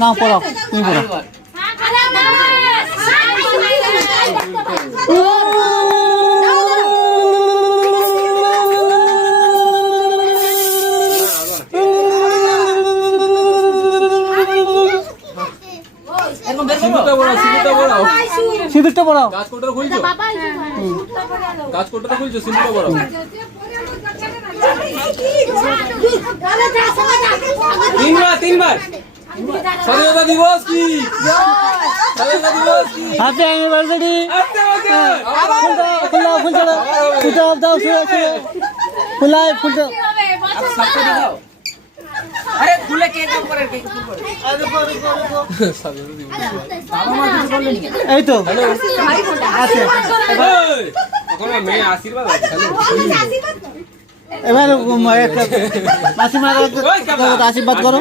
না পড়াও তুমি পড়াও সিঁদুরটা পড়াও গাছকোটটা খুলছো গাছকোটটা খুলছো সিঁদুরটা পড়াও তিনবার স্বাধীনতা দিবস কি স্বাধীনতা দিবস কি হ্যাপি অ্যানিভার্সারি ফুলটা अरे खुले केक ऊपर केक ऊपर এই তো আছে মেয়ে আশীর্বাদ এবার মাসিমার আশীর্বাদ করো।